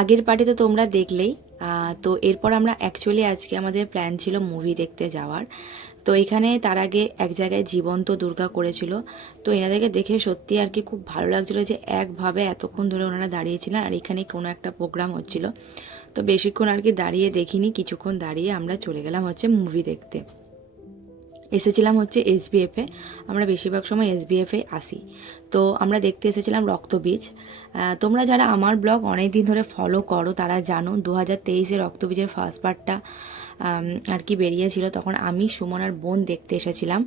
আগের পার্টি তো তোমরা দেখলেই। তো এরপর আমরা অ্যাকচুয়ালি আজকে আমাদের প্ল্যান ছিল মুভি দেখতে যাওয়ার। তো এখানে তার আগে এক জায়গায় জীবন্ত দুর্গা করেছিল। তো এনাদেরকে দেখে সত্যি আর কি খুব ভালো লাগছিলো যে একভাবে এতক্ষণ ধরে ওনারা দাঁড়িয়েছিলেন আর এখানে কোনো একটা প্রোগ্রাম হচ্ছিল। তো বেশিক্ষণ আর কি দাঁড়িয়ে দেখিনি, কিছুক্ষণ দাঁড়িয়ে আমরা চলে গেলাম হচ্ছে মুভি দেখতে। এসেছিলাম হচ্ছে এসবিএফে, আমরা বেশিরভাগ সময় এসবিএফে আসি। তো আমরা দেখতে এসেছিলাম রক্তবীজ। তোমরা যারা আমার ব্লগ অনেক দিন ধরে ফলো করো তারা জানো 2023-এ রক্তবীজের ফার্স্ট পার্টটা আর কি বেরিয়েছিল, তখন আমি সুমন আর বোন দেখতে এসেছিলাম।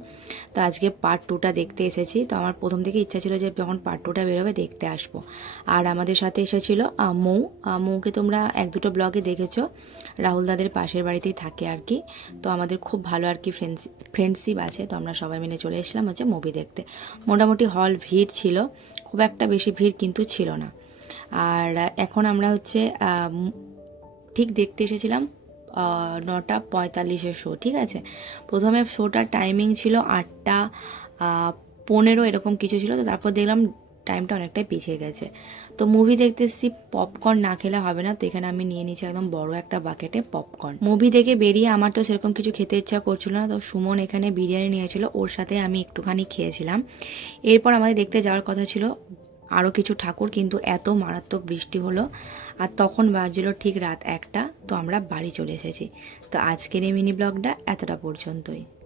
তো আজকে পার্ট 2টা দেখতে এসেছি। তো আমার প্রথম থেকে ইচ্ছা ছিল যে যখন পার্ট 2টা বেরোবে দেখতে আসবো। আর আমাদের সাথে এসেছিল মৌ। মৌকে তোমরা এক দুটো ব্লগে দেখেছো, রাহুল দাদের পাশের বাড়িতেই থাকে আর কি। তো আমাদের খুব ভালো আর কি ফ্রেন্ডশিপ আছে। তো আমরা সবাই মিলে চলে এসেছিলাম হচ্ছে মুভি দেখতে। মোটামুটি হল ভিড় ছিল, খুব একটা বেশি ভিড় কিন্তু ছিল না। আর এখন আমরা হচ্ছে ঠিক দেখতে এসেছিলাম 9:45-এর শো, ঠিক আছে। প্রথমে শোটার টাইমিং ছিল 8:15 এরকম কিছু ছিল। তো তারপর দেখলাম টাইমটা অনেকটাই পিছিয়ে গেছে। তো মুভি দেখতে এসেছি, পপকর্ন না খেলে হবে না। তো এখানে আমি নিয়ে নিয়েছি একদম বড় একটা বাকেটে পপকর্ন। মুভি দেখে বেরিয়ে আমার তো সেরকম কিছু খেতে ইচ্ছা করছিল না। তো সুমন এখানে বিরিয়ানি নিয়েছিল, ওর সাথে আমি একটুখানি খেয়েছিলাম। এরপর আমাদের দেখতে যাওয়ার কথা ছিল আরও কিছু ঠাকুর, কিন্তু এত মারাত্মক বৃষ্টি হলো আর তখন বাজছিল ঠিক রাত 1টা। তো আমরা বাড়ি চলে এসেছি। তো আজকের এই মিনি ব্লগটা এতটা পর্যন্তই।